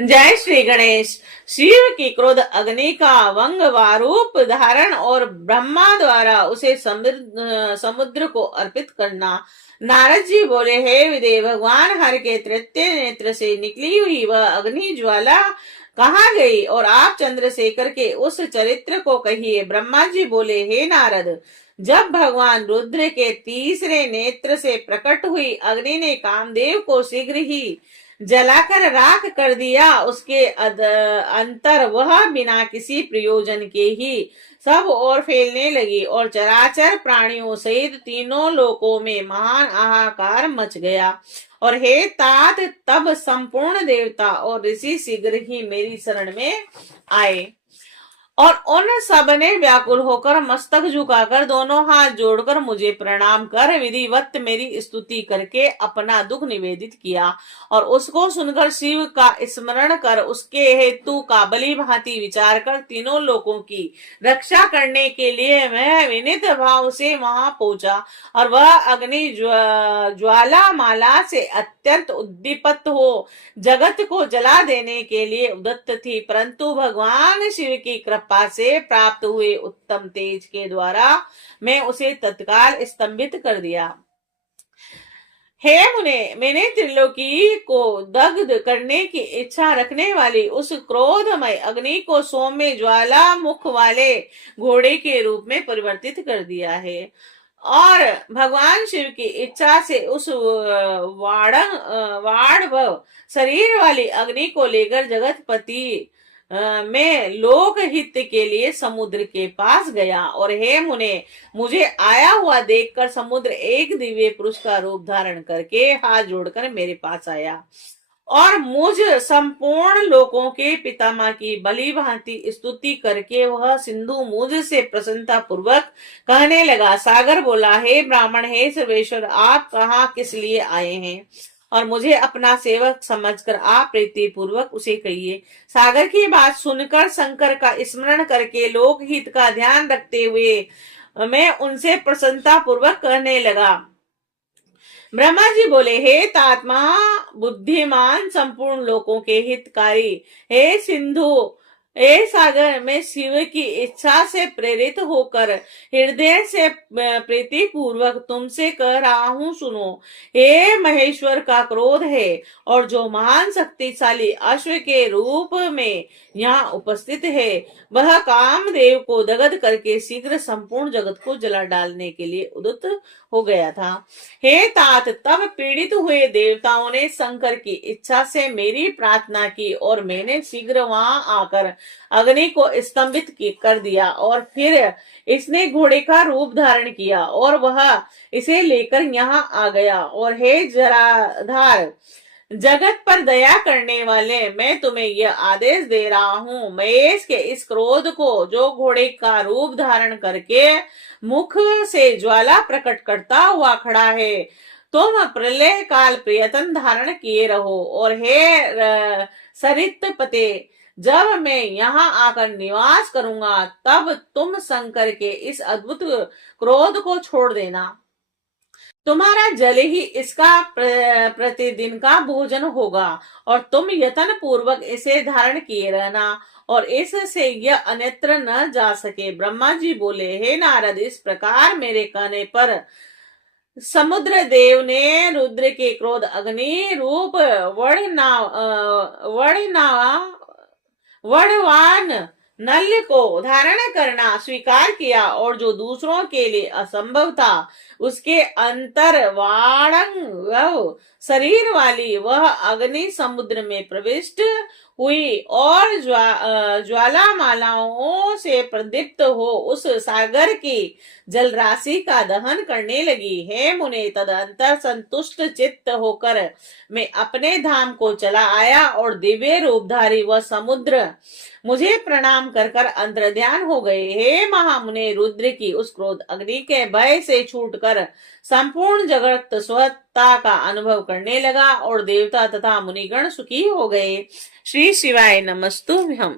जय श्री गणेश। शिव की क्रोध अग्नि का वंग रूप धारण और ब्रह्मा द्वारा उसे समुद्र को अर्पित करना। नारद जी बोले, हे विदेव, भगवान हर के तृतीय नेत्र से निकली हुई वह अग्नि ज्वाला कहाँ गई और आप चंद्रशेखर के उस चरित्र को कहिए। ब्रह्मा जी बोले, हे नारद, जब भगवान रुद्र के तीसरे नेत्र से प्रकट हुई अग्नि ने कामदेव को शीघ्र ही जलाकर राख कर दिया, उसके अंतर वह बिना किसी प्रयोजन के ही सब और फैलने लगी और चराचर प्राणियों सहित तीनों लोकों में महान हाहाकार मच गया। और हे तात, तब संपूर्ण देवता और ऋषि शीघ्र ही मेरी शरण में आए और उन सब ने व्याकुल होकर मस्तक झुकाकर दोनों हाथ जोड़कर मुझे प्रणाम कर विधिवत मेरी स्तुति करके अपना दुख निवेदित किया। और उसको सुनकर शिव का स्मरण कर उसके हेतु का भली भांति विचार कर तीनों लोगों की रक्षा करने के लिए मैं विनीत भाव से वहां पहुंचा। और वह अग्नि ज्वाला माला से अत्यंत उद्दीपित हो जगत को जला देने के लिए उद्यत थी, परंतु भगवान शिव की कृपा से प्राप्त हुए उत्तम तेज के द्वारा मैं उसे तत्काल स्तंभित कर दिया। हे मुने, मैंने त्रिलोकी को दग्ध करने की इच्छा रखने वाली उस क्रोधमय अग्नि को सौम्य ज्वाला मुख वाले घोड़े के रूप में परिवर्तित कर दिया है और भगवान शिव की इच्छा से उस वाड़ शरीर वाली अग्नि को लेकर जगतपति में लोक हित के लिए समुद्र के पास गया। और हे मुने, मुझे आया हुआ देखकर समुद्र एक दिव्य पुरुष का रूप धारण करके हाथ जोड़कर मेरे पास आया और मुझ संपूर्ण लोकों के पितामह की भली भांति स्तुति करके वह सिंधु मुझ से प्रसन्नता पूर्वक कहने लगा। सागर बोला, हे ब्राह्मण, हे सर्वेश्वर, आप कहाँ किस लिए आए हैं और मुझे अपना सेवक समझकर आप प्रीति पूर्वक उसे कहिए। सागर की बात सुनकर शंकर का स्मरण करके लोकहित का ध्यान रखते हुए मैं उनसे प्रसन्नता पूर्वक कहने लगा। ब्रह्मा जी बोले, हे तात्मा बुद्धिमान, संपूर्ण लोकों के हितकारी, हे सिंधु, हे सागर, मैं शिव की इच्छा से प्रेरित होकर हृदय से प्रीति पूर्वक तुमसे कह रहा हूँ, सुनो। हे महेश्वर का क्रोध है और जो महान शक्तिशाली अश्व के रूप में यहाँ उपस्थित है, वह कामदेव को दग्ध करके शीघ्र संपूर्ण जगत को जला डालने के लिए उद्युक्त हो गया था। हे तात, तब पीड़ित हुए देवताओं ने शंकर की इच्छा से मेरी प्रार्थना की और मैंने शीघ्र वहां आकर अग्नि को स्तंभित कर दिया और फिर इसने घोड़े का रूप धारण किया और वह इसे लेकर यहाँ आ गया। और हे जराधार, जगत पर दया करने वाले, मैं तुम्हें यह आदेश दे रहा हूँ, महेश के इस क्रोध को जो घोड़े का रूप धारण करके मुख से ज्वाला प्रकट करता हुआ खड़ा है, तुम प्रलय काल प्रयत्न धारण किए रहो। और हे सरित पते, जब मैं यहाँ आकर निवास करूंगा तब तुम शंकर के इस अद्भुत क्रोध को छोड़ देना। तुम्हारा जल ही इसका प्रतिदिन का भोजन होगा और तुम यत्न पूर्वक इसे धारण किए रहना और इससे यह अन्यत्र न जा सके। ब्रह्मा जी बोले, हे नारद, इस प्रकार मेरे कहने पर समुद्र देव ने रुद्र के क्रोध अग्नि रूप वड़वान नल्य को धारण करना स्वीकार किया और जो दूसरों के लिए असंभव था, उसके अंतर वाणंग शरीर वाली वह अग्नि समुद्र में प्रविष्ट हुई और ज्वालामालाओं से प्रदीप्त हो उस सागर की जल राशि का दहन करने लगी। हे मुने, तदंतर संतुष्ट चित्त होकर मैं अपने धाम को चला आया और दिव्य रूपधारी वह समुद्र मुझे प्रणाम कर कर अंतर्ध्यान हो गए। हे महामुने, रुद्र की उस क्रोध अग्नि के भय से छूटकर संपूर्ण जगत स्वता का अनुभव करने लगा और देवता तथा मुनिगण सुखी हो गए। श्री शिवाय नमस्तुभ्यम्।